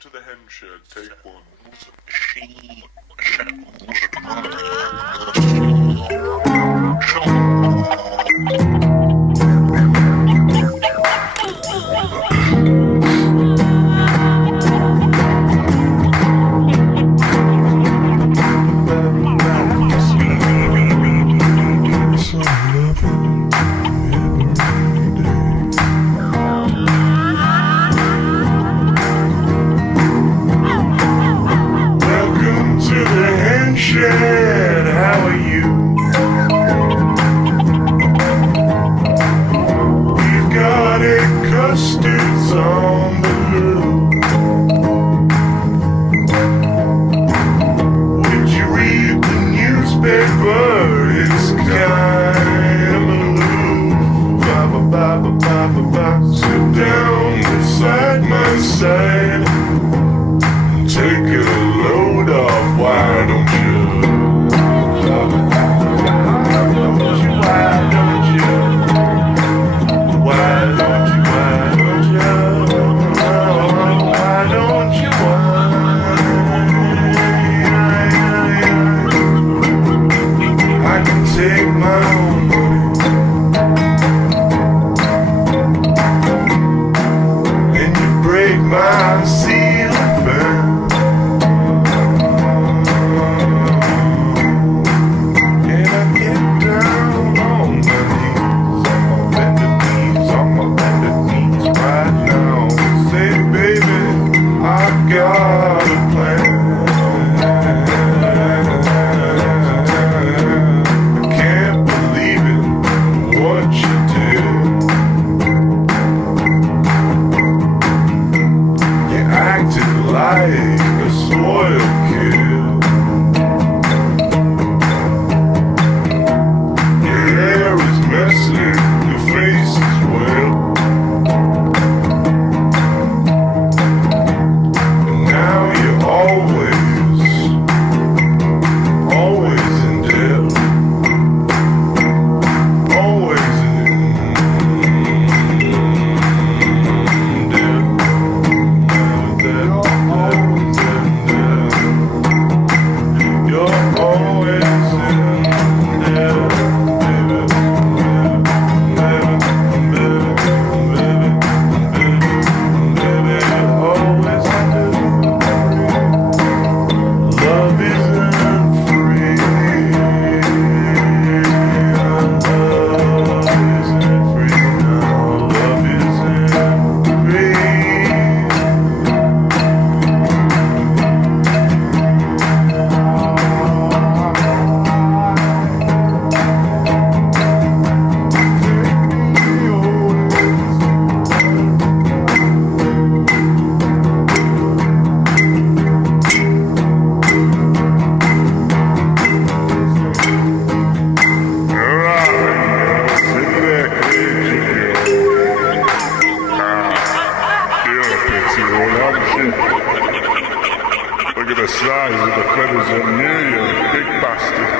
to the hen shed, take one. Welcome to the hen shed, how are you? We've got egg custards on the loop. Would you read the newspaper? It's kind of aloof. Ba-ba-ba-ba-ba-ba. Sit down beside my side. Take a load off, why don't you? I can take my own money, and you break my ceiling fan. Got a plan. I can't believe it, what you did. You acted like a spoiled kid. Your hair is messy, your face is wet. Look at the size of the feathers on you, you big bastard.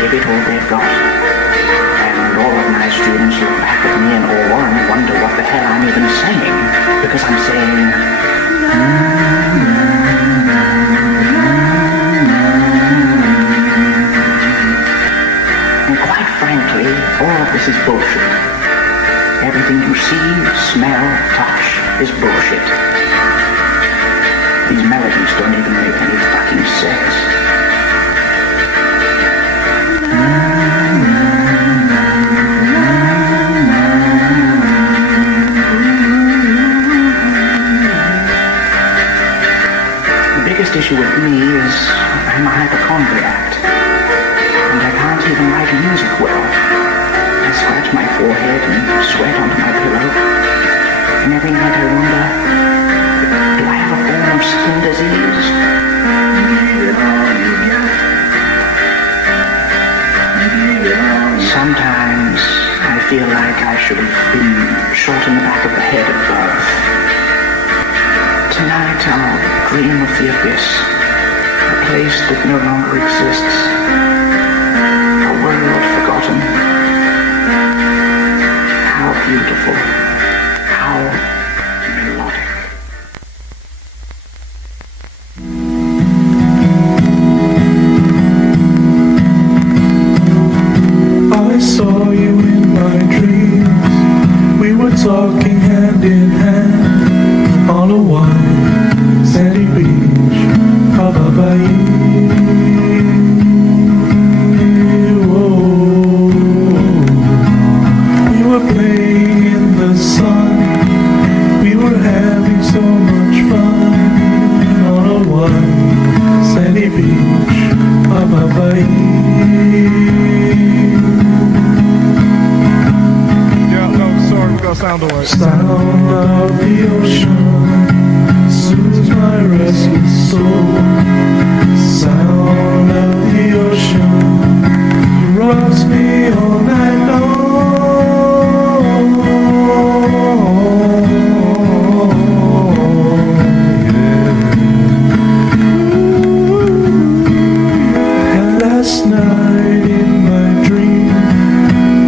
give it all they've got. And all of my students look back at me in awe and wonder what the hell I'm even saying, because I'm saying... And quite frankly, all of this is bullshit. Everything you see, smell, touch is bullshit. These melodies don't even make any fucking sense. The biggest issue with me is I'm a hypochondriac, and I can't even write music well. I scratch my forehead and sweat onto my pillow, and every night I wonder, do I have a form of skin disease? Sometimes I feel like I should have been shot in the back of the head at birth. Tonight I'll dream of the abyss, a place that no longer exists, a world forgotten. How beautiful, how melodic. I saw you in my dreams. We were talking hand in hand on a white sandy beach of Hawaii. We were playing in the sun. We were having so much fun on a white sandy beach of Hawaii. Sound of the ocean soothes my restless soul. Sound of the ocean rocks me all night long. And last night in my dream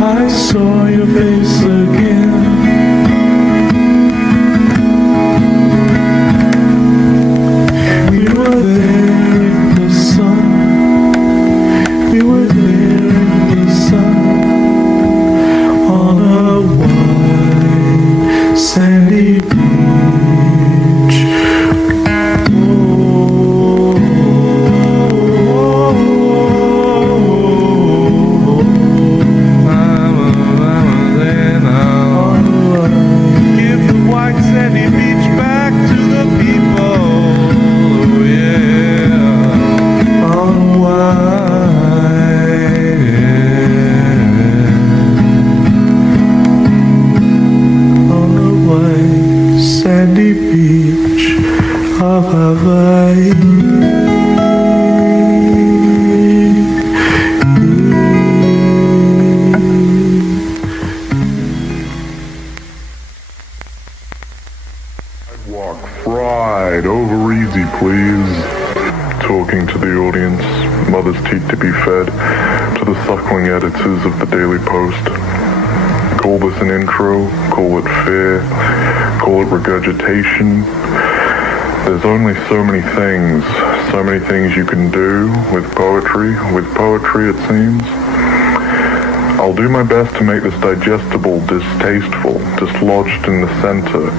I saw your face again. Sandy beach. Give the white sandy beach back to the people. Oh yeah. On white sandy beach of Hawaii. Walk fried over easy, please. Talking to the audience, mother's teeth to be fed, to the suckling editors of the Daily Post. Call this an intro, call it fear, call it regurgitation. There's only so many things you can do with poetry it seems. I'll do my best to make this digestible, distasteful, dislodged in the center,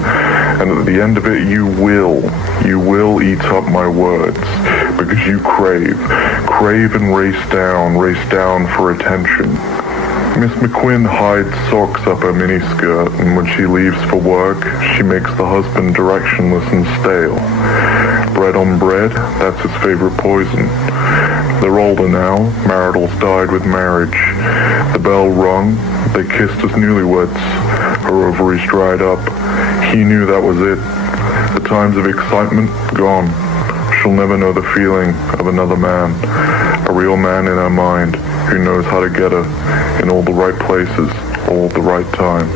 and at the end of it you will eat up my words, because you crave and race down for attention. Miss McQuinn hides socks up her miniskirt, and when she leaves for work, she makes the husband directionless and stale. Bread on bread, that's his favorite poison. They're older now, maritals died with marriage. The bell rung, they kissed as newlyweds. Her ovaries dried up. He knew that was it. The times of excitement, gone. She'll never know the feeling of another man. A real man in her mind, who knows how to get her in all the right places, all at the right time.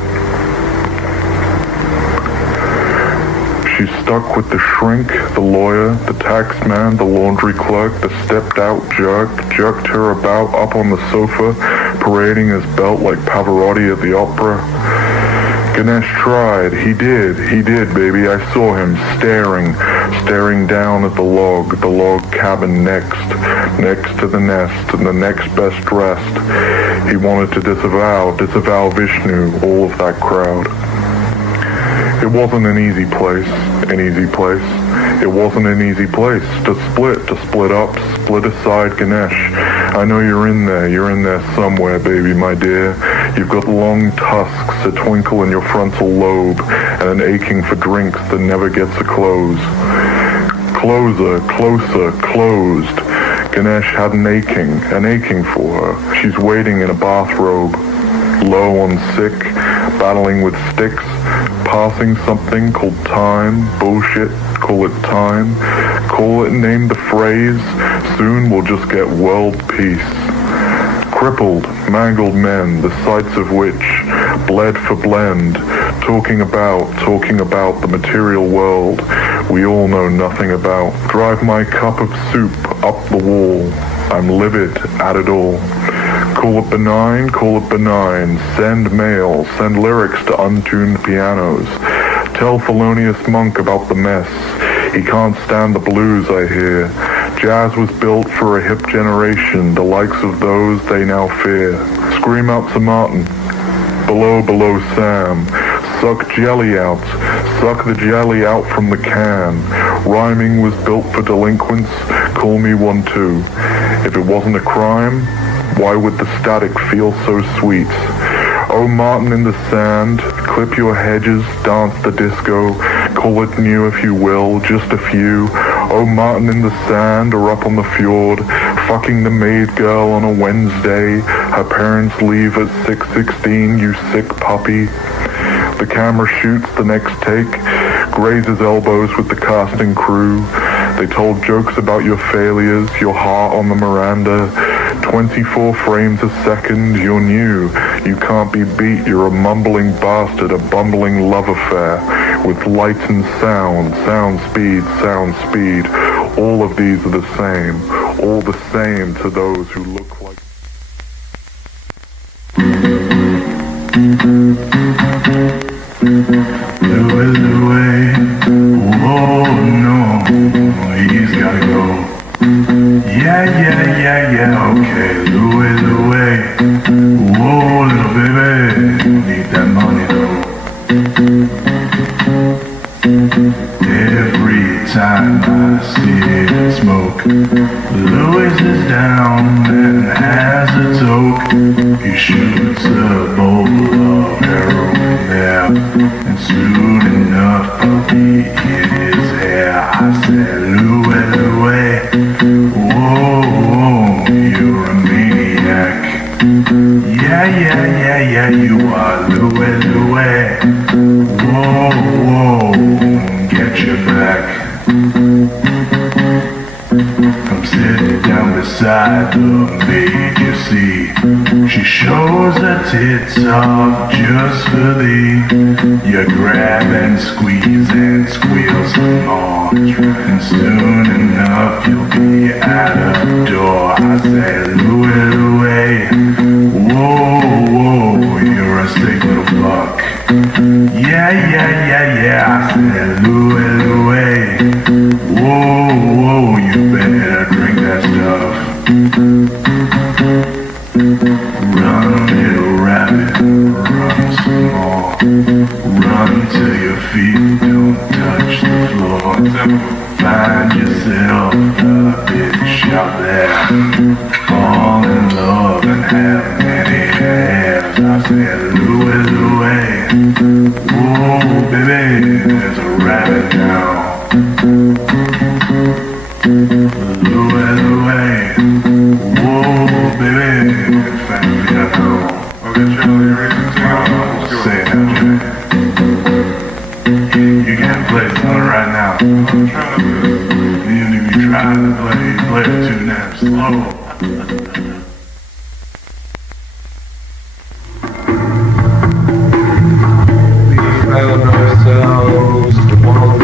She's stuck with the shrink, the lawyer, the tax man, the laundry clerk, the stepped-out jerk, jerked her about up on the sofa, parading his belt like Pavarotti at the opera. Ganesh tried. He did, baby. I saw him staring down at the log cabin next to the nest, and the next best rest. He wanted to disavow Vishnu, all of that crowd. It wasn't an easy place. It wasn't an easy place to split up, split aside Ganesh. I know you're in there somewhere, baby, my dear. You've got long tusks, a twinkle in your frontal lobe, and an aching for drinks that never gets a close. Closer, closed. Ganesh had an aching for her. She's waiting in a bathrobe, low on sick, battling with sticks, passing something called time, bullshit, call it time, call it, name the phrase, soon we'll just get world peace. Crippled, mangled men, the sights of which bled for blend, talking about the material world we all know nothing about. Drive my cup of soup up the wall, I'm livid at it all. Call it benign, send mail, send lyrics to untuned pianos. Tell Thelonious Monk about the mess, he can't stand the blues, I hear. Jazz was built for a hip generation, the likes of those they now fear. Scream out to Martin, below Sam, suck the jelly out from the can. Rhyming was built for delinquents, call me one too. If it wasn't a crime, why would the static feel so sweet? Oh, Martin in the sand, clip your hedges, dance the disco, call it new if you will, just a few. Oh, Martin in the sand or up on the fjord, fucking the maid girl on a Wednesday, her parents leave at 6:16, you sick puppy. The camera shoots the next take, grazes elbows with the casting crew. They told jokes about your failures, your heart on the Miranda. 24 frames a second, you're new. You can't be beat, you're a mumbling bastard, a bumbling love affair. With light and sound speed. All of these are all the same to those who look like... Louis, oh no, he's gotta go. Yeah, okay, Louis, whoa, little baby, need that money though. Every time I see him smoke, Louis is down and has a toke. He shoots a bowl of heroin there, and soon enough I'll be in his hair. I said, Louis, whoa, you're a maniac. Yeah, you are, Louis. Whoa, get your back. I'm sitting down beside the maid, you see. She shows her tits off just for thee. You grab and squeeze and squeal some more, and soon enough you'll be out of door. I say, Louis, whoa, you're a sick little fuck. Yeah, I said, Louis, whoa, you better drink that stuff. Run, little rabbit, run some more. Run till your feet don't touch the floor. Find yourself a bitch out there. Fall in love and have many halves. I said, Louis, whoa, baby, there's a rabbit now. Louis, whoa, baby, family I know. Okay, Charlie, ready to say it now, Jimmy. You can't play something right now. I'm trying to do it. You need to be trying to play it too damn slow. We found ourselves one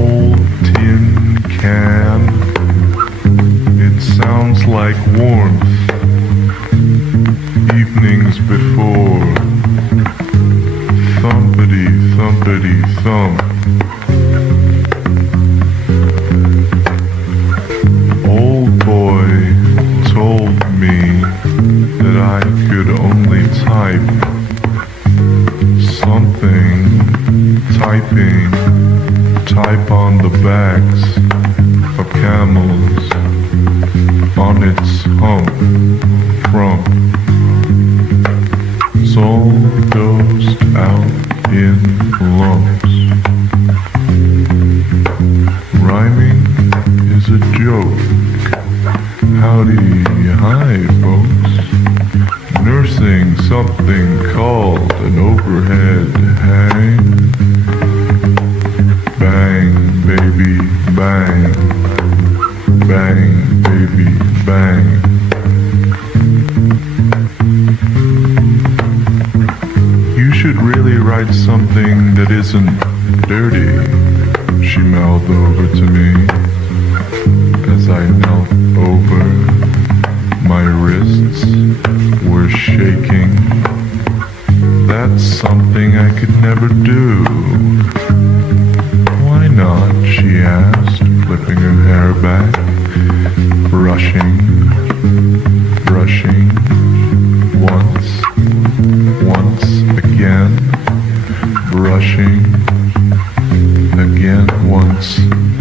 old tin can. It sounds like warmth. Evenings before. Thumpity, thumpity, thump. Old boy told me that I could only type something, type on the backs of camels, on its hump, frump. Soul dozed out in lumps. Rhyming is a joke. Howdy, hi, folks. Nursing something called an overhead hang. Bang, baby, bang. Bang, baby, bang. You should really write something that isn't dirty, she mouthed over to me as I knelt over. My wrists were shaking. That's something I could never do. Why not? She asked, flipping her hair back, brushing, once again, brushing, again once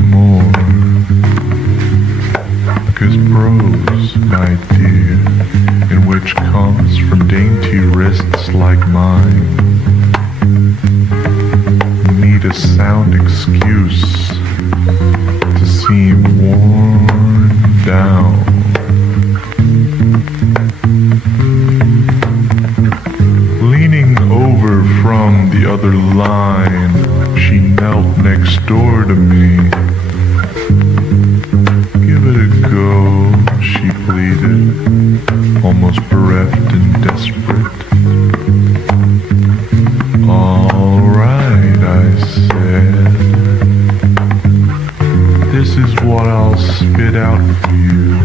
more. Because prose, my dear, in which comes from dainty wrists like mine, need a sound excuse to seem worn down. Leaning over from the other line, she knelt next door to me. Give it a go, she pleaded, almost bereft and desperate. All right, I said. This is what I'll spit out for you.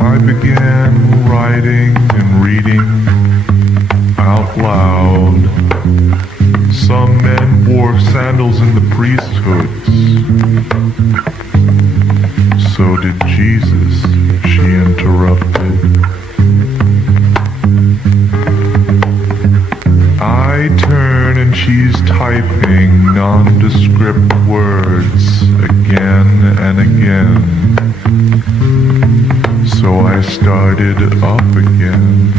I began writing and reading out loud. Some men wore sandals in the priesthoods. So did Jesus, she interrupted. I turn and she's typing nondescript words again and again. So I started up again.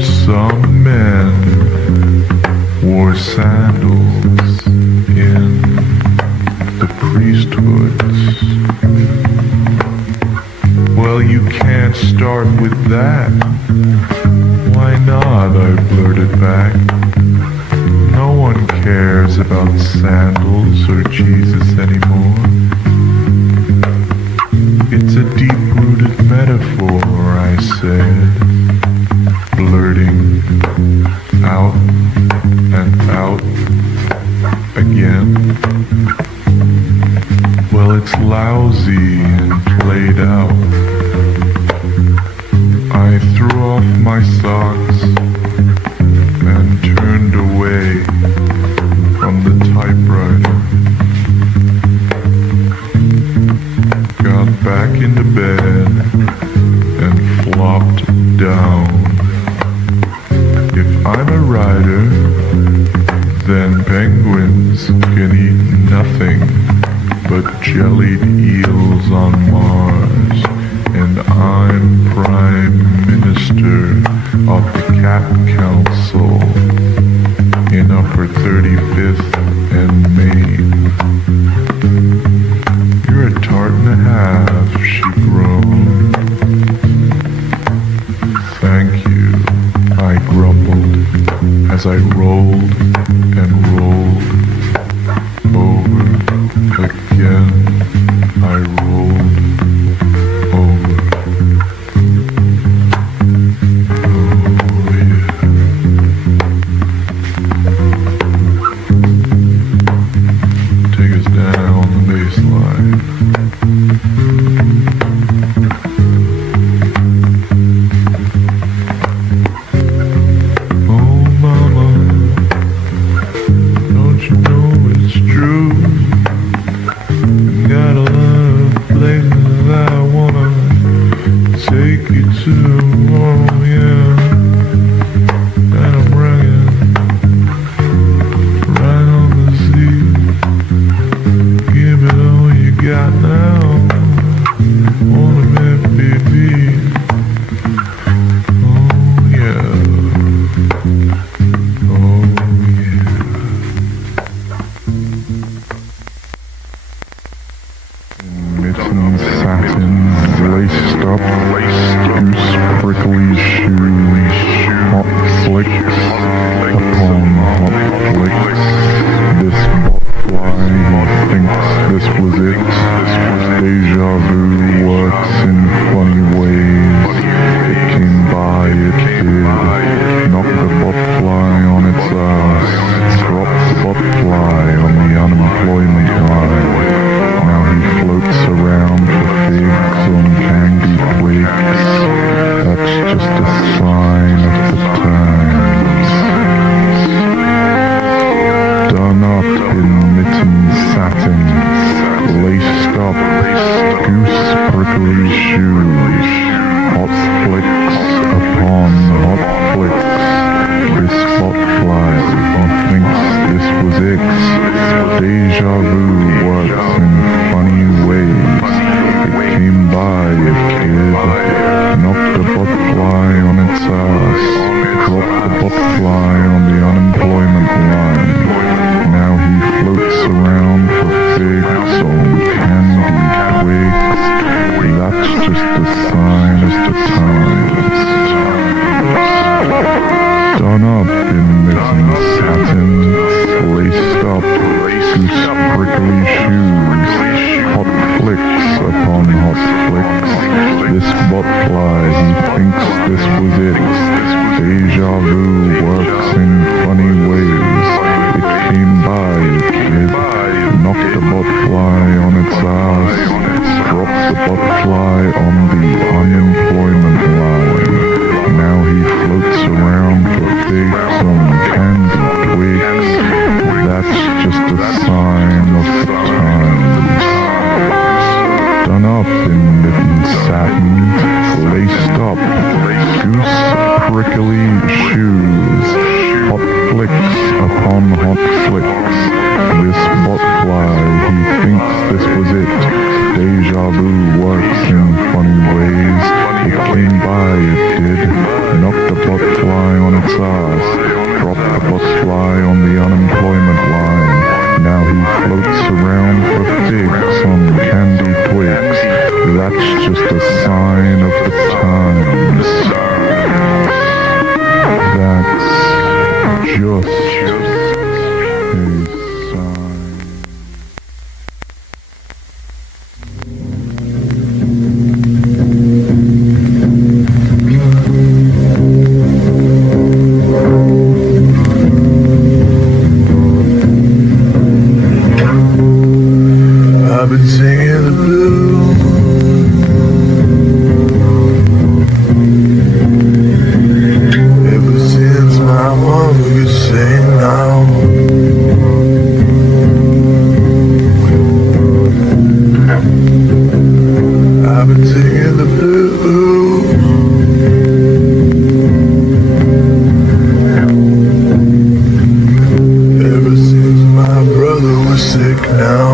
Some men wore sandals in the priesthoods. Well, you can't start with that. Why not? I blurted back. No one cares about sandals or Jesus anymore. It's a deep-rooted metaphor, I said, blurting out and out again. Well, it's lousy and played out. I threw off my socks and turned away from the typewriter. Got back into bed and flopped down. If I'm a writer, then penguins can eat nothing but jellied eels on Mars, and I'm Prime Minister of the Cat Council in Upper 35th and Main. You're a tart and a half, she groaned. Thank you, I grumbled as I rolled and rolled over again. I rolled over. Oh, yeah. Deja vu works in funny ways. It came by a kid, knocked a botfly on its ass, dropped the botfly on the unemployment line. Now he floats around for figs on candy twigs. That's just a sign of the times. Done up in mitten satin, laced up, goose prickly shoes, hot flicks upon hot flicks. This botfly, he thinks this was it. Deja vu works in funny ways. It came by a kid, knocked a botfly on its ass, dropped the botfly on the unemployment line. Now he floats around for figs on candy twigs. That's just a sign of the times. Done up in mitten satin, laced up, goose prickly shoes, hot flicks upon hot flicks. This botfly, he thinks this was it. Deja vu works in funny ways. It came by, it did, knocked the botfly on its ass, dropped the botfly on the unemployment line. Now he floats around for figs on candy twigs. That's just a sign of the times. That's just a sign. I've been singing the blues ever since my mama could sing now. I've been singing the blues ever since my brother was sick now.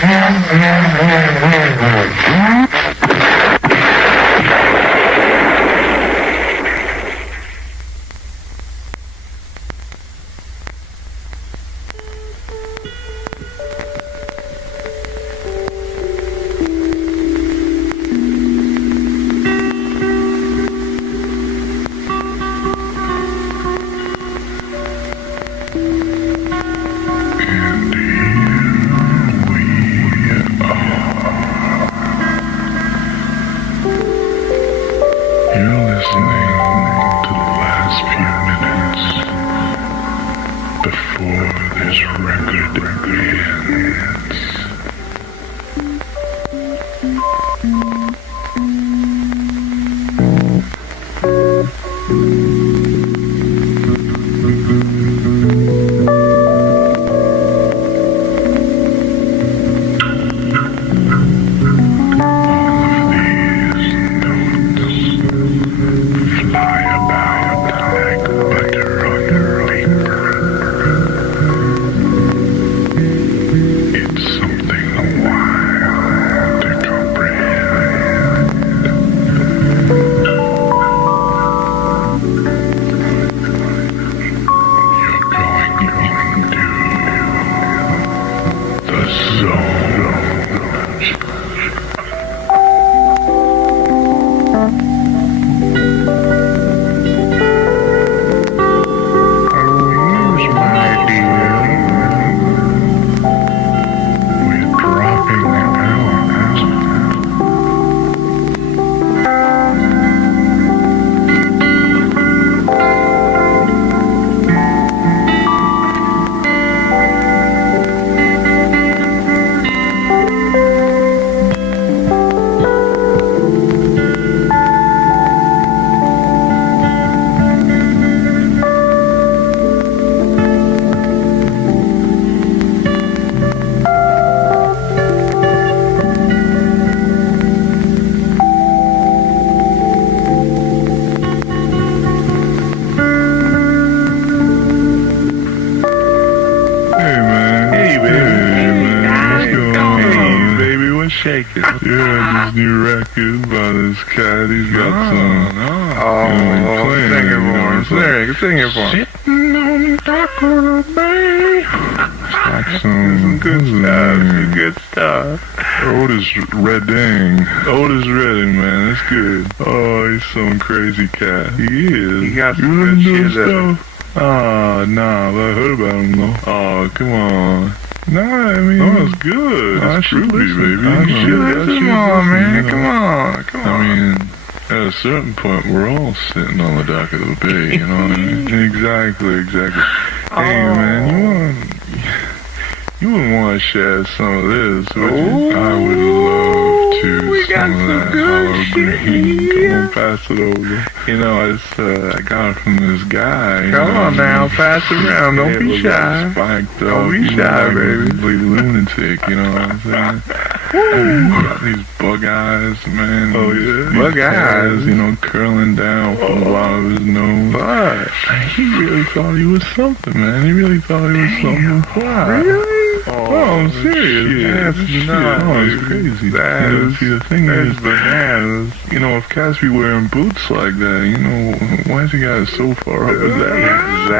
Yeah. record ends. Fly about like butter on paper. It's something wild to comprehend. You're going into the zone. We're dropping the power. Hey man. Hey, baby. Hey man. What's going on? Hey, baby, what's shaking? Yeah, this new record by this cat. He's got some. Playing sing it, it you know, for him. it's like Sing it for him. sitting on the dock of the bay. Like some Good stuff. Some good stuff. Otis Redding. Otis Redding, man, that's good. Oh, he's some crazy cat. He is. He got you some listen good to his shit, doesn't stuff? Ah, nah, but I heard about him though. Oh, come on. Nah, I mean, oh, it's good. I It's should groovy, listen. baby. I You should know, listen. you Come on, listen, man. you know. Come on. Come I on. mean, at a certain point, we're all sitting on the dock of the bay, you know what I mean? Exactly. Hey, man, you wouldn't want to share some of this, would you? Ooh. I would love to. We got some of some that good hollow shit green. Come here. on, pass it over. You know, I got it from this guy. you Come know, on now, pass it around. Don't it be was shy. all spiked Don't up, be you know, shy, like a baby. complete lunatic, you know what I'm saying? Got these bug eyes, man. Oh, yeah? These Bug hairs, eyes? you know, curling down from the bottom of his nose. But, He really thought he was something, man. He really thought he was something fly. really? Oh, I'm serious. shit. That's Shit. nuts. Oh, it's Baby. crazy. That You know, is- see, the thing That's is, bananas. you know, if cats be wearing boots like that, you know, why is he got it so far up his ass?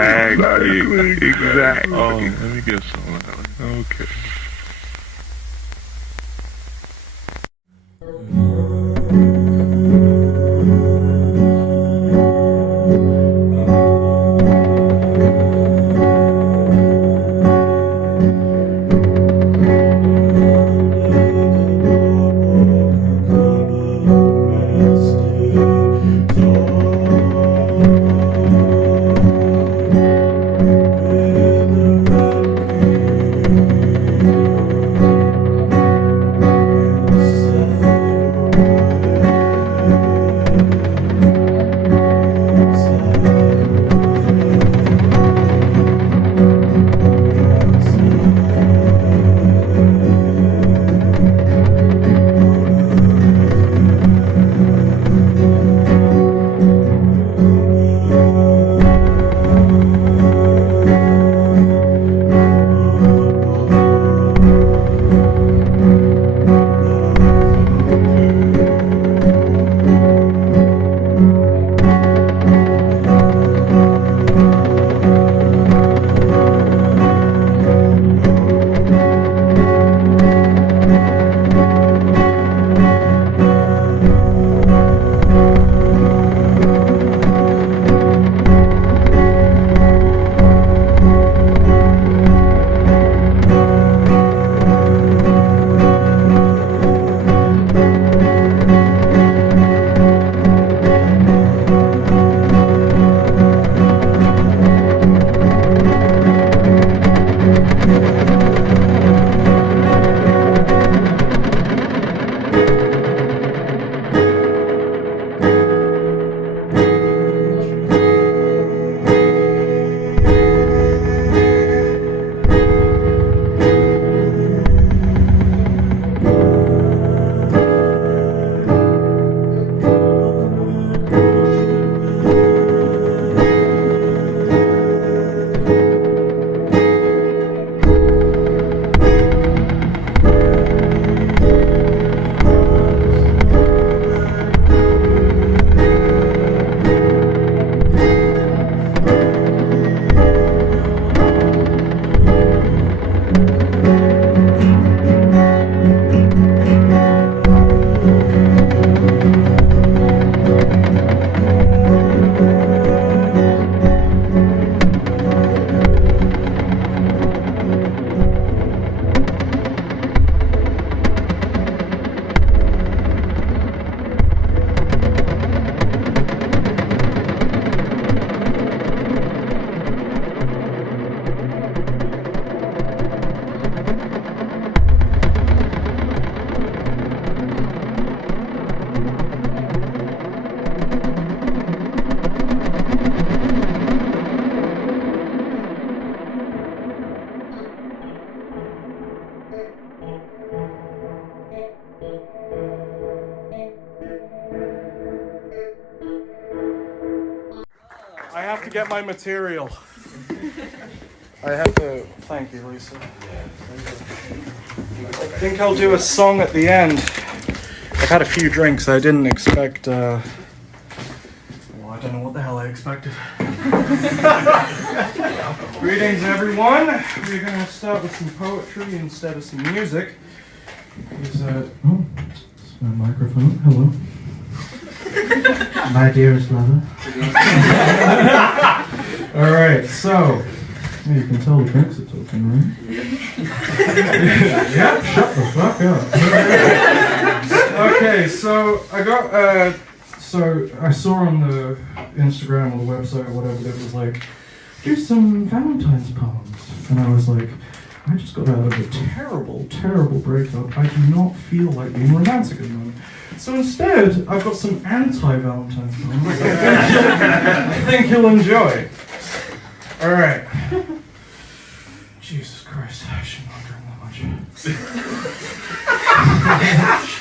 Exactly. Oh, let me get some of that. Okay. With have to get my material. I have to... Thank you, Lisa. I think I'll do a song at the end. I've had a few drinks. I didn't expect... Well, I don't know what the hell I expected. Greetings, everyone. We're going to start with some poetry instead of some music. It's my microphone. Hello. My dearest lover. Alright, so you can tell the drinks are talking, right? Yep, shut the fuck up. Okay, so I got so I saw on the Instagram or the website or whatever that was like, here's some Valentine's poems. And I was like, I just got out of a terrible, terrible breakup. I do not feel like being romantic at the moment. So instead, I've got some anti-Valentine's poems I think you'll enjoy. Alright. Jesus Christ, I should not drink that much.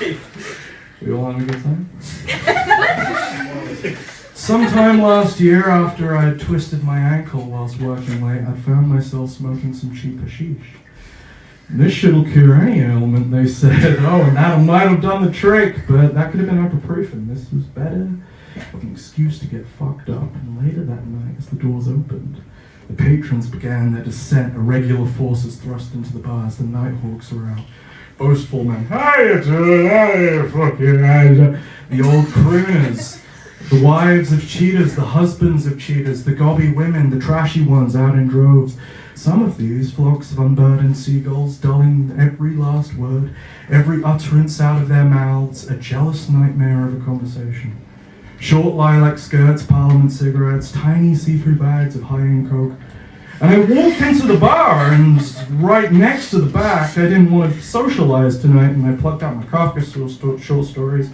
We all having a good time? Sometime last year, after I had twisted my ankle whilst working late, I found myself smoking some cheap hashish. This shit'll cure any ailment, they said. Oh, and that might have done the trick, but that could have been ibuprofen. This was better. An excuse to get fucked up. And later that night, as the doors opened, the patrons began their descent. Irregular forces thrust into the bars. The Nighthawks were out. Boastful men. How you doing? How you fucking guys? The old crooners. The wives of cheaters, the husbands of cheaters, the gobby women, the trashy ones out in droves. Some of these, flocks of unburdened seagulls, dulling every last word, every utterance out of their mouths, a jealous nightmare of a conversation. Short lilac skirts, Parliament cigarettes, tiny see-through bags of high-end coke. And I walked into the bar, and right next to the back, I didn't want to socialize tonight, and I plucked out my Kafka short stories.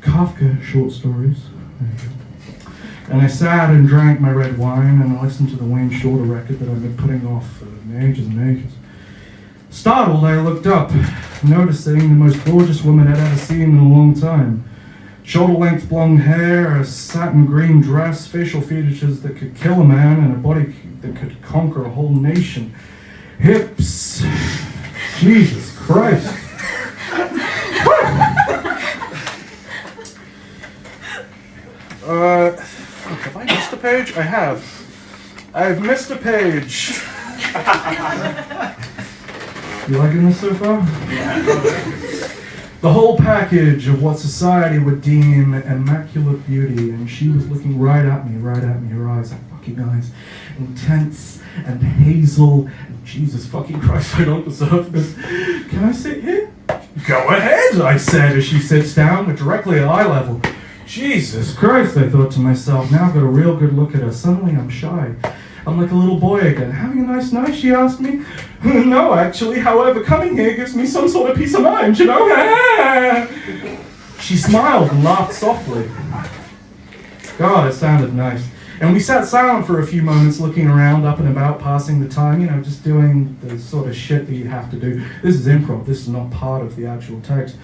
Kafka short stories. There you go. And I sat and drank my red wine, and I listened to the Wayne Shorter record that I've been putting off for ages and ages. Startled, I looked up, noticing the most gorgeous woman I'd ever seen in a long time. Shoulder-length blonde hair, a satin green dress, facial features that could kill a man, and a body that could conquer a whole nation. Hips. Jesus Christ. Have I missed a page? I have. I've missed a page. You liking this so far? Yeah. The whole package of what society would deem immaculate beauty, and she was looking right at me, her eyes, fucking eyes, intense and hazel, and Jesus fucking Christ, I don't deserve this. Can I sit here? Go ahead, I said as she sits down, but directly at eye level. Jesus Christ, I thought to myself, now I've got a real good look at her. Suddenly I'm shy. I'm like a little boy again. Having a nice night, she asked me. No, actually, however, coming here gives me some sort of peace of mind, you know? She smiled and laughed softly. God, it sounded nice. And we sat silent for a few moments, looking around, up and about, passing the time, you know, just doing the sort of shit that you have to do. This is improv. This is not part of the actual text.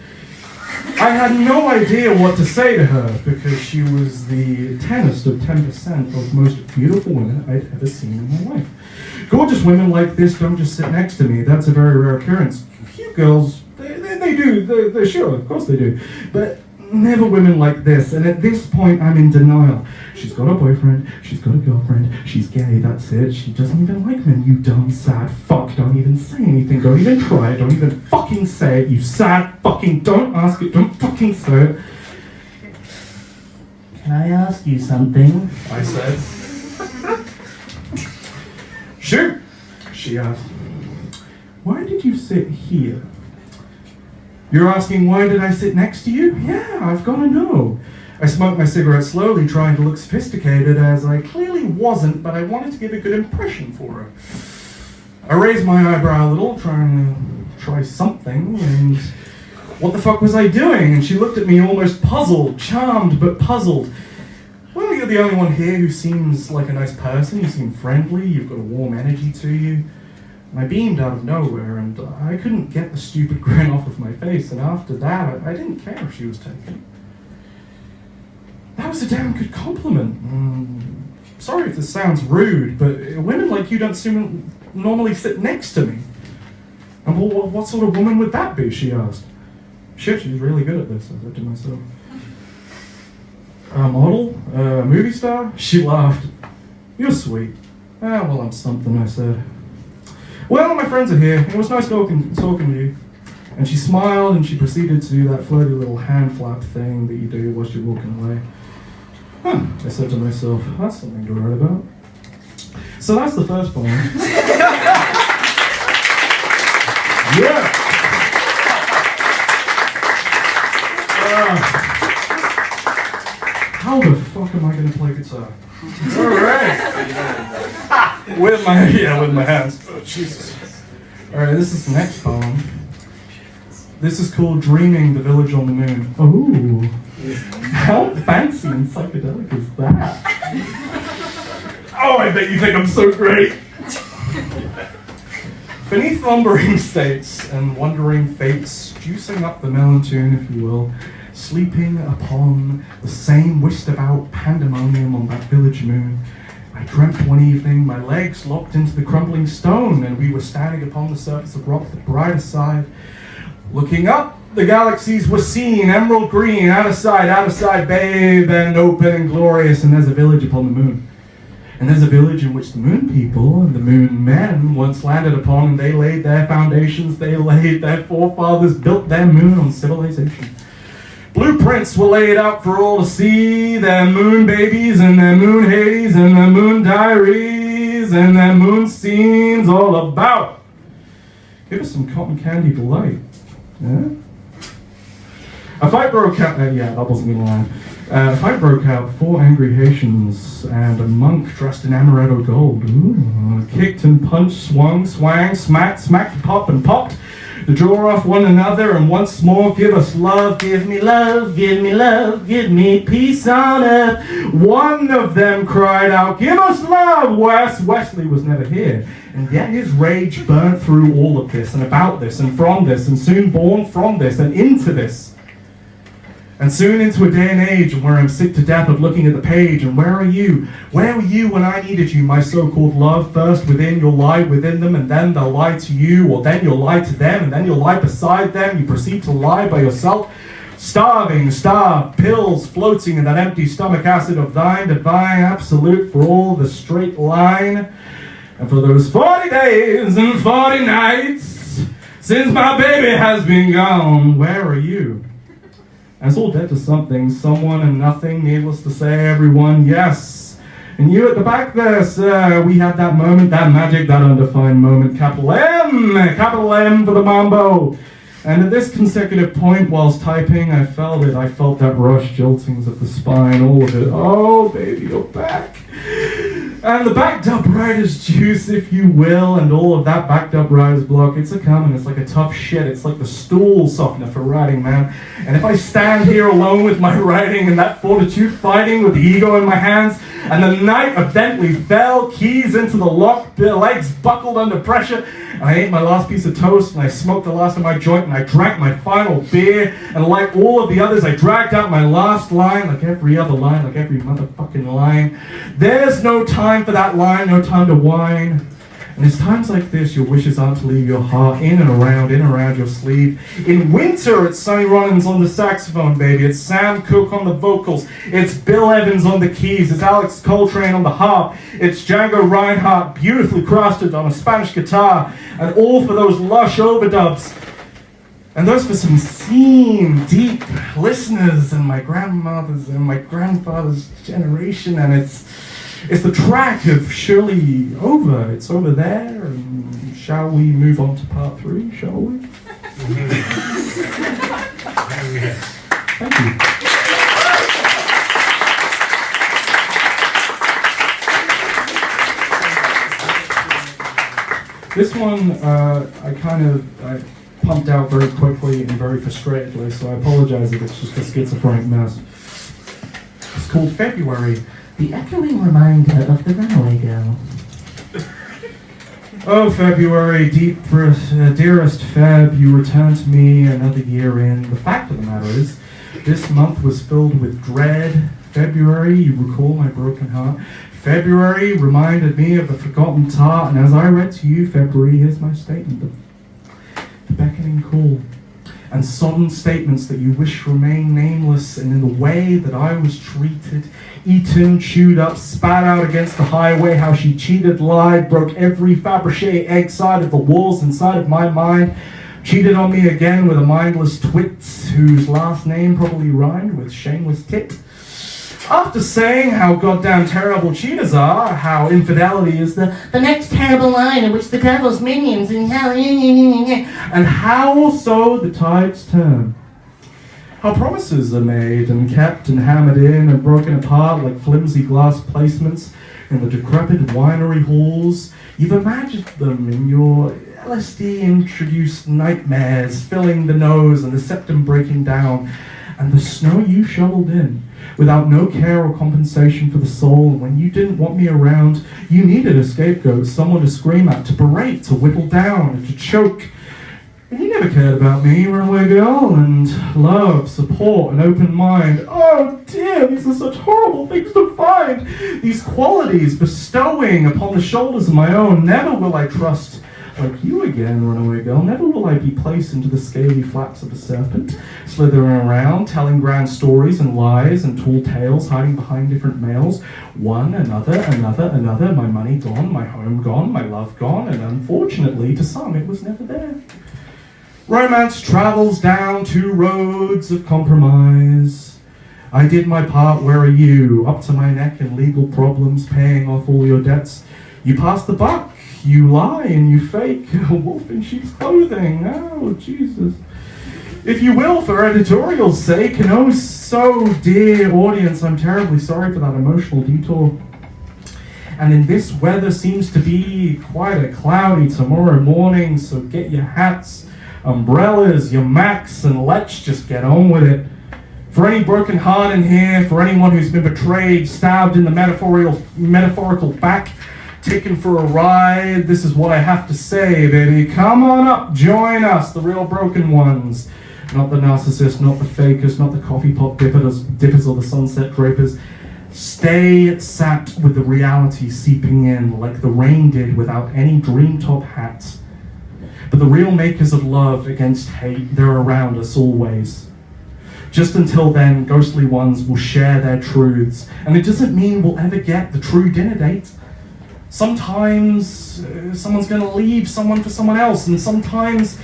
I had no idea what to say to her, because she was the 10th of 10% of most beautiful women I'd ever seen in my life. Gorgeous women like this don't just sit next to me. That's a very rare occurrence. Few girls, they do, they're sure, of course they do. But never women like this, and at this point I'm in denial. She's got a boyfriend, she's got a girlfriend, she's gay, that's it. She doesn't even like men, you dumb, sad fuck. Don't even say anything, don't even try it, don't even fucking say it, you sad fucking, don't ask it, don't fucking say it. Can I ask you something? I said. Shoot, she asked. Why did you sit here? You're asking why did I sit next to you? Yeah, I've got to know. I smoked my cigarette slowly, trying to look sophisticated, as I clearly wasn't, but I wanted to give a good impression for her. I raised my eyebrow a little, trying to try something, and what the fuck was I doing? And she looked at me almost puzzled, charmed but puzzled. Well, you're the only one here who seems like a nice person. You seem friendly, you've got a warm energy to you. And I beamed out of nowhere, and I couldn't get the stupid grin off of my face, and after that, I didn't care if she was taken. That was a damn good compliment. sorry if this sounds rude, but women like you don't seem to normally sit next to me. And what sort of woman would that be, she asked. Shit, she's really good at this, I said to myself. A model? A movie star? She laughed. You're sweet. Ah, well, I'm something, I said. Well, my friends are here. It was nice talking to you. And she smiled and she proceeded to do that flirty little hand flap thing that you do whilst you're walking away. Huh, I said to myself, that's something to write about. So that's the first poem. Yeah! How the fuck am I going to play guitar? Alright! with my hands. Oh, Jesus. Alright, this is the next poem. This is called Dreaming the Village on the Moon. Ooh. How fancy and psychedelic is that? Oh, I bet you think I'm so great. Beneath lumbering states and wandering fates, juicing up the melon tune, if you will, sleeping upon the same whisked-about pandemonium on that village moon, I dreamt one evening my legs locked into the crumbling stone, and we were standing upon the surface of rock, the brighter side. Looking up, the galaxies were seen, emerald green, out of sight, babe, and open and glorious, and there's a village upon the moon. And there's a village in which the moon people and the moon men once landed upon, and they laid their foundations, their forefathers built their moon on civilization. Blueprints were laid out for all to see, their moon babies and their moon Hades and their moon diaries and their moon scenes all about. Give us some cotton candy delight. Yeah? A fight broke out, that wasn't me lying. A fight broke out, 4 angry Haitians and a monk dressed in amaretto gold. Ooh. Kicked and punched, swung, swang, smacked, pop and popped. To draw off one another and once more give us love, give me love, give me love, give me peace on earth. One of them cried out, give us love. Wesley was never here, and yet his rage burnt through all of this and about this and from this and soon born from this and into this. And soon into a day and age where I'm sick to death of looking at the page. And where are you? Where were you when I needed you, my so-called love? First within, you'll lie within them, and then they'll lie to you, or then you'll lie to them, and then you'll lie beside them. You proceed to lie by yourself. Starving, starved, pills floating in that empty stomach acid of thine, divine absolute for all the straight line. And for those 40 days and 40 nights, since my baby has been gone, where are you? And it's all dead to something, someone and nothing, needless to say, everyone, yes. And you at the back there, sir, we had that moment, that magic, that undefined moment, capital M for the mambo. And at this consecutive point, whilst typing, I felt that rush, joltings of the spine, all of it. Oh, baby, you're back. And the backed up writer's juice, if you will, and all of that backed up writer's block, it's a coming, it's like a tough shit, it's like the stool softener for writing, man. And if I stand here alone with my writing and that fortitude fighting with the ego in my hands, and the night evidently fell, keys into the lock, legs buckled under pressure, and I ate my last piece of toast, and I smoked the last of my joint, and I drank my final beer, and like all of the others, I dragged out my last line, like every other line, like every motherfucking line. There's no time for that line, no time to whine. And it's times like this your wishes aren't to leave your heart in and around your sleeve. In winter, it's Sonny Rollins on the saxophone, baby. It's Sam Cooke on the vocals. It's Bill Evans on the keys. It's Alex Coltrane on the harp. It's Django Reinhardt beautifully crafted on a Spanish guitar. And all for those lush overdubs. And those for some seam deep listeners and my grandmother's and my grandfather's generation. And it's the track of Surely Over. It's over there, and shall we move on to part 3, shall we? Thank you. This one, I pumped out very quickly and very frustratedly, so I apologize if it's just a schizophrenic mess. It's called February. The echoing reminder of the runaway girl. Oh, February, dearest Feb, you returned to me another year in. The fact of the matter is, this month was filled with dread, February, you recall my broken heart. February reminded me of the forgotten tart, and as I read to you, February, here's my statement. The beckoning call. And sodden statements that you wish remain nameless, and in the way that I was treated, eaten, chewed up, spat out against the highway, how she cheated, lied, broke every Fabergé egg side of the walls inside of my mind, cheated on me again with a mindless twit whose last name probably rhymed with shameless tit. After saying how goddamn terrible cheaters are, how infidelity is the next terrible line in which the devil's minions and how so the tides turn. How promises are made and kept and hammered in and broken apart like flimsy glass placements in the decrepit winery halls. You've imagined them in your LSD-introduced nightmares, filling the nose and the septum breaking down, and the snow you shoveled in, without no care or compensation for the soul. And when you didn't want me around, you needed a scapegoat, someone to scream at, to berate, to whittle down, and to choke. And you never cared about me, runaway girl, and love, support, an open mind. Oh dear, these are such horrible things to find. These qualities bestowing upon the shoulders of my own. Never will I trust like you again, runaway girl. Never will I be placed into the scaly flaps of a serpent, slithering around, telling grand stories and lies and tall tales, hiding behind different males. One, another, my money gone, my home gone, my love gone, and unfortunately, to some, it was never there. Romance travels down two roads of compromise. I did my part, where are you? Up to my neck in legal problems, paying off all your debts. You pass the buck. You lie and you fake a wolf in sheep's clothing. Oh, Jesus. If you will, for editorial's sake, and oh so dear audience, I'm terribly sorry for that emotional detour. And in this weather seems to be quite a cloudy tomorrow morning, so get your hats, umbrellas, your Macs, and let's just get on with it. For any broken heart in here, for anyone who's been betrayed, stabbed in the metaphorical back, taken for a ride, this is what I have to say, baby. Come on up, join us, the real broken ones. Not the narcissists, not the fakers, not the coffee pot dippers or the sunset drapers. Stay sat with the reality seeping in like the rain did without any dream top hats. But the real makers of love against hate, they're around us always. Just until then, ghostly ones will share their truths. And it doesn't mean we'll ever get the true dinner date. Sometimes someone's going to leave someone for someone else, and sometimes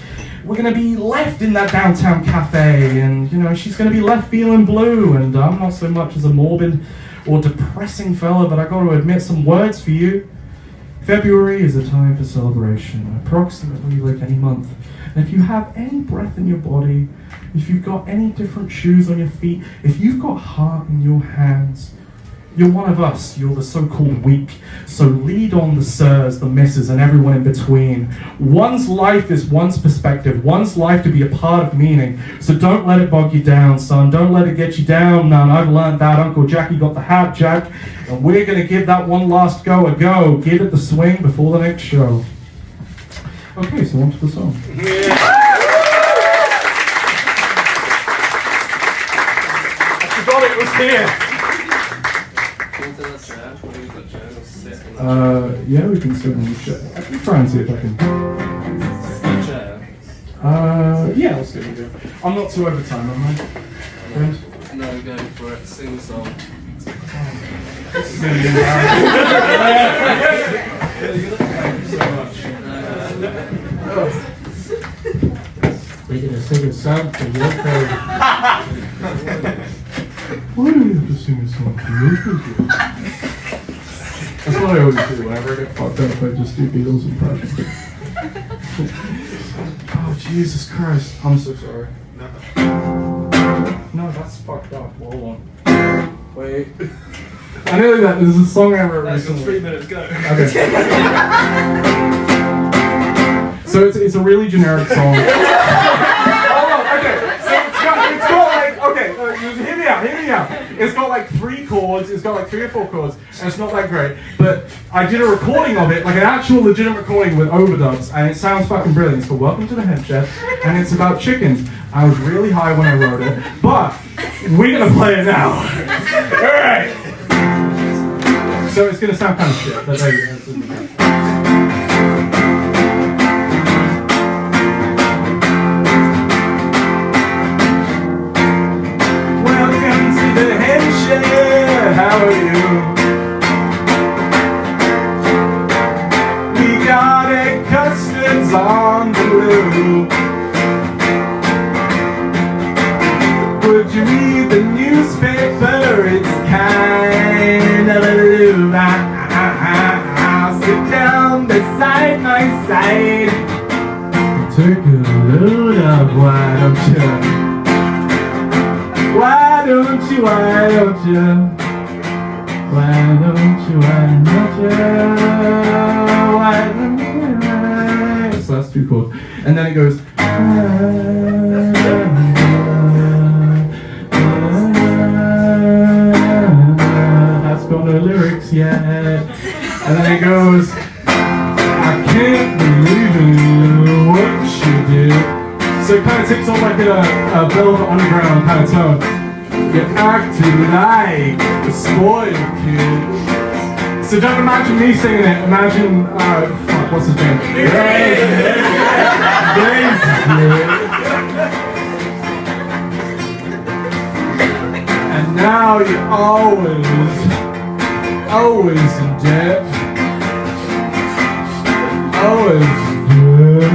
we're going to be left in that downtown cafe, and she's going to be left feeling blue, and I'm not so much as a morbid or depressing fella, but I got to admit some words for you. February is a time for celebration, approximately like any month. And if you have any breath in your body, if you've got any different shoes on your feet, if you've got heart in your hands, you're one of us, you're the so-called weak. So lead on the sirs, the misses, and everyone in between. One's life is one's perspective, one's life to be a part of meaning. So don't let it bog you down, son. Don't let it get you down, none. I've learned that. Uncle Jackie got the hat, Jack. And we're going to give that one last go a go. Give it the swing before the next show. Okay, so on to the song. I forgot it was here. Yeah, we can sit on the chair. I can try and see if I can. Yeah, let's get it. I'm not too over time, am I? Friend? No, go for it. Sing a song. This is going to be embarrassing. We're going to sing a song for your code. Why do we have to sing a song for your code? That's what I always do whenever I get fucked up. I just do Beatles impressions. Oh, Jesus Christ. I'm so sorry. No, that's fucked up. Hold on. Wait. I know that. This is a song I wrote recently. 3 minutes, go. Okay. So it's a really generic song. Hold on, okay. So it's got like, okay, hear me out. It's got like 3 chords, it's got like 3 or 4 chords, and it's not that great. But I did a recording of it, like an actual legitimate recording with overdubs, and it sounds fucking brilliant. It's called Welcome to the Head Chef, and it's about chickens. I was really high when I wrote it, but we're gonna play it now. So it's gonna sound kind of shit, but there you go. Welcome to the head shed. How are you? We got egg custards on the roof. Would you read the newspaper? It's kind of a loop. I'll sit down beside my side. Take a load of why don't you? Why don't you? Why don't you? Why don't you? Why don't you? So that's two chords. And then it goes. That's got no lyrics yet. And then it goes. I can't believe what she did. So it kind of takes on like a Velvet Underground kind of tone. You acted like a spoiled kid. So don't imagine me singing it. Imagine, fuck, what's his name? And now you're always in debt. Always in debt.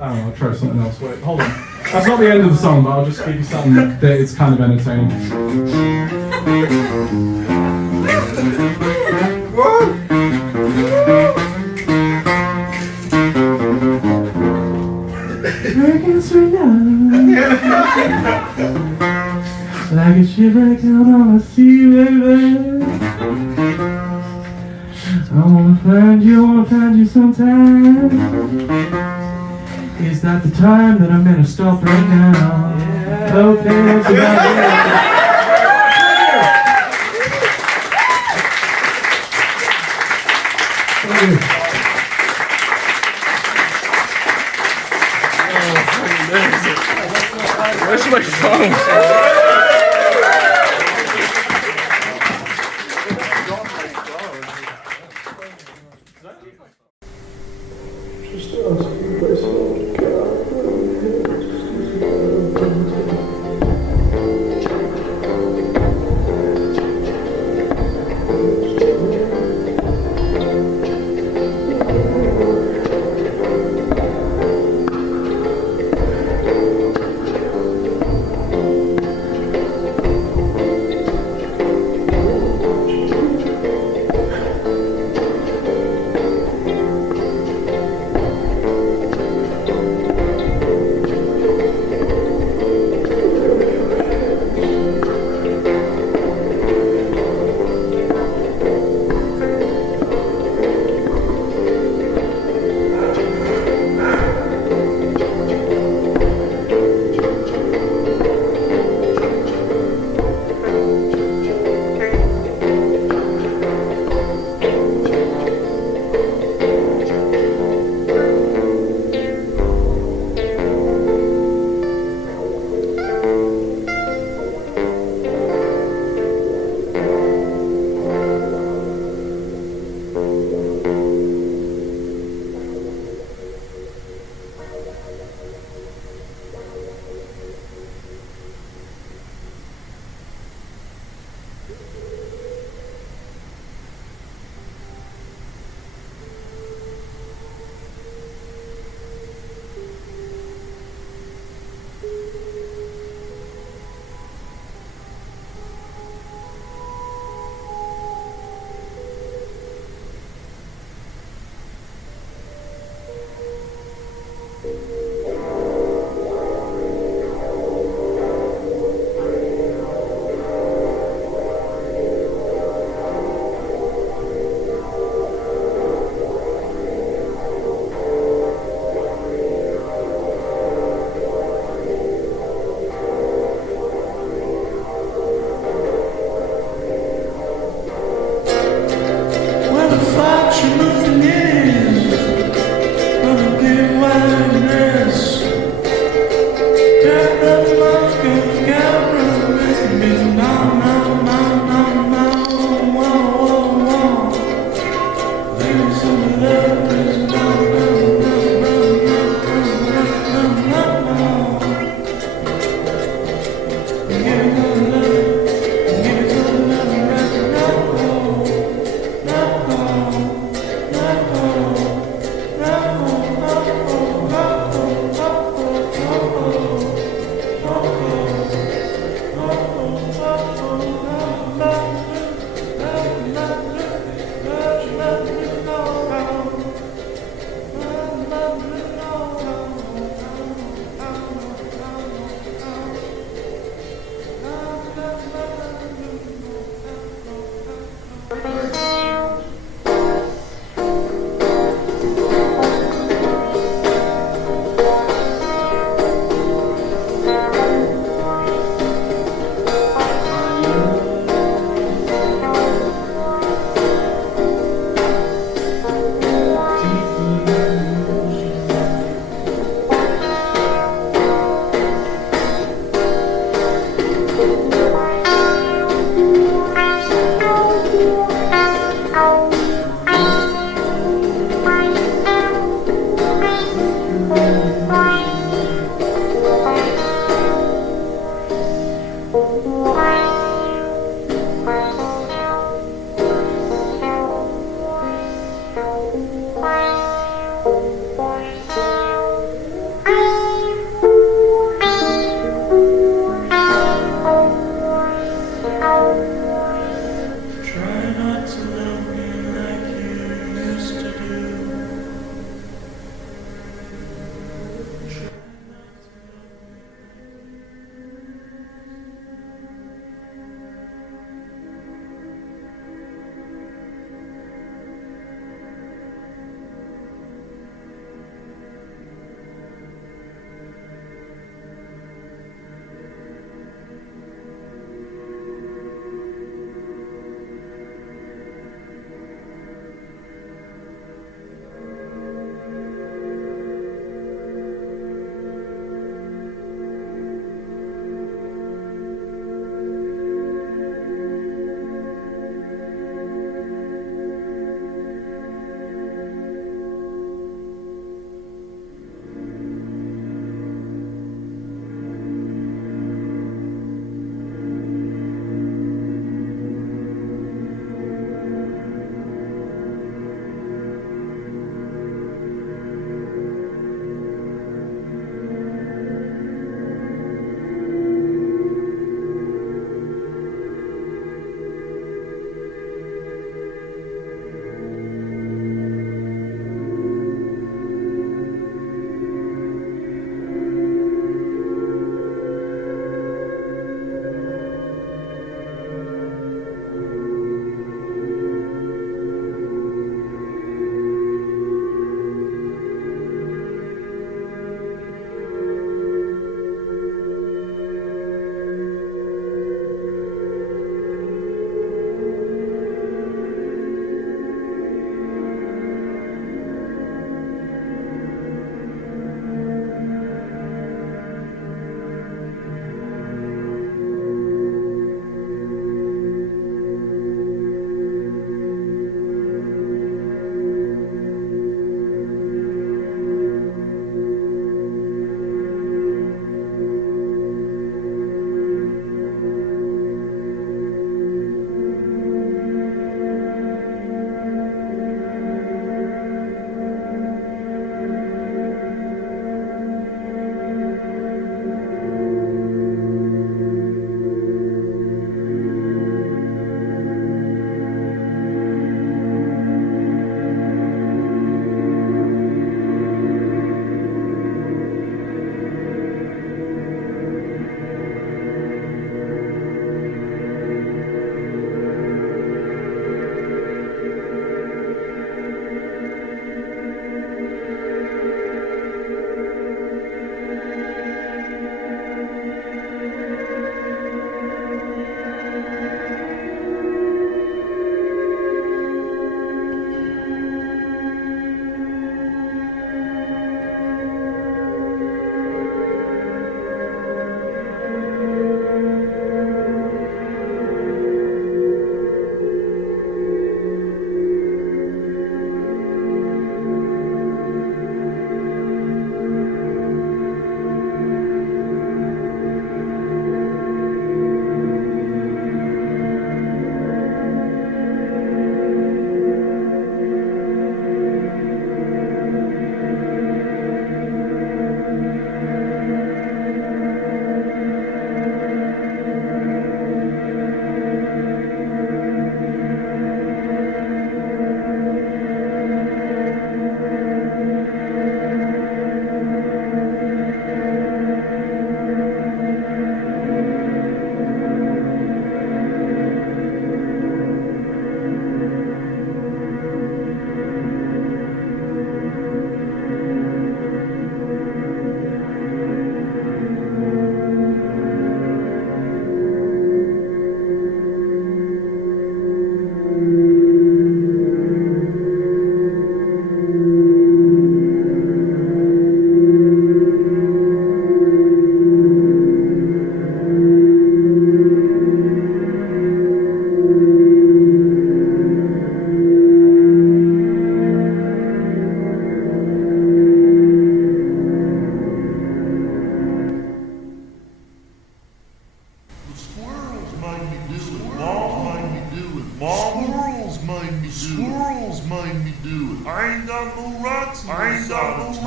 I don't know, I'll try something else. Wait, hold on. That's not the end of the song, but I'll just give you something that is kind of entertaining. Breaking sweet love, like a shipwreck out on the sea, baby. I wanna find you sometime. Is that the time that I'm gonna stop right now? Okay, that's about it. Where's my phone?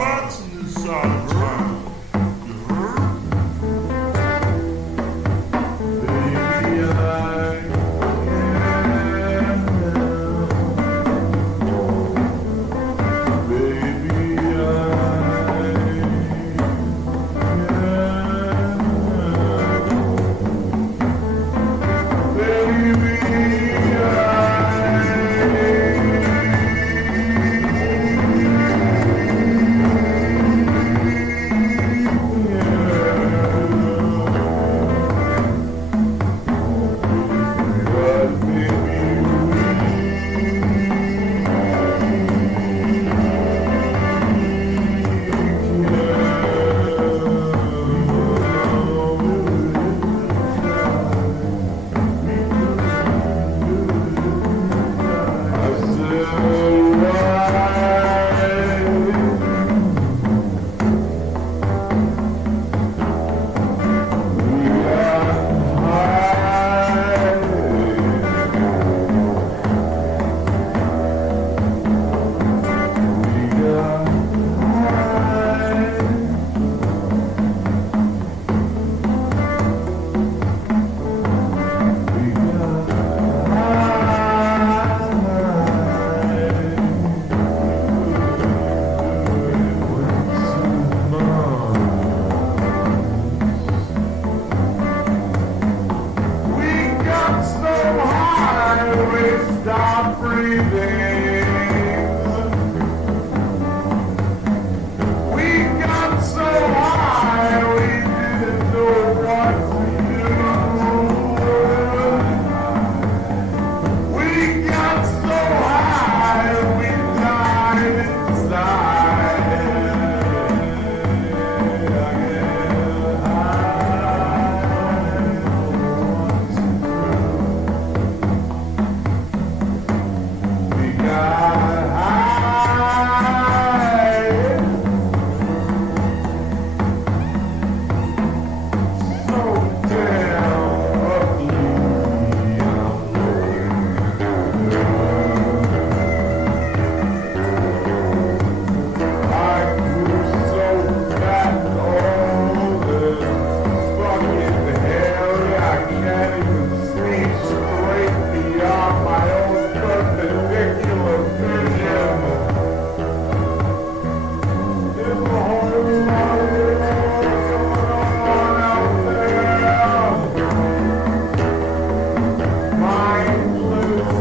spots in this side of town. You heard? Baby, I stop breathing. We got so high we didn't know what to do. We got so high we died inside. We got high. So damn ugly. I grew so fat and old and fucking hairy I can't even see straight beyond my own perpendicular vision. There's a whole lot of going on out there. Mindless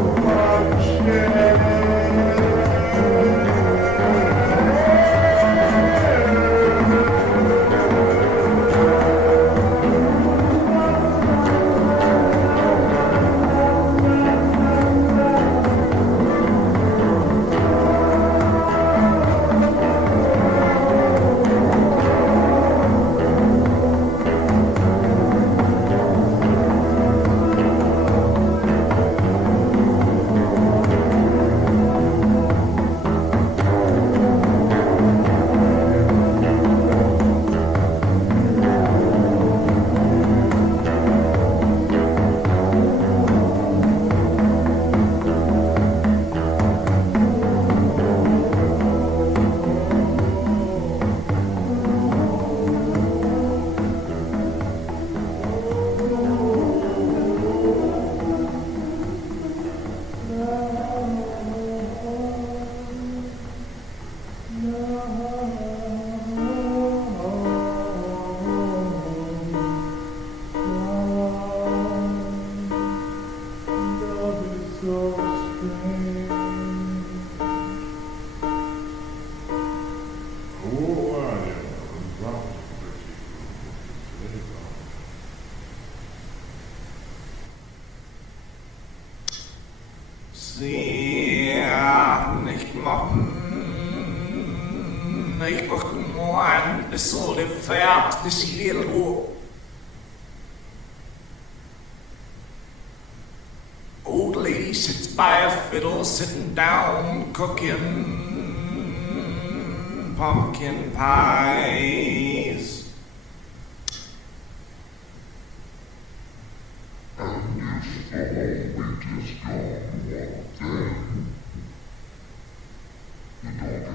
Ich brauche nur ein bisschen de Pferd, das ich will. Old lady sits by a fiddle, sitting down, cooking pumpkin pies. The dog had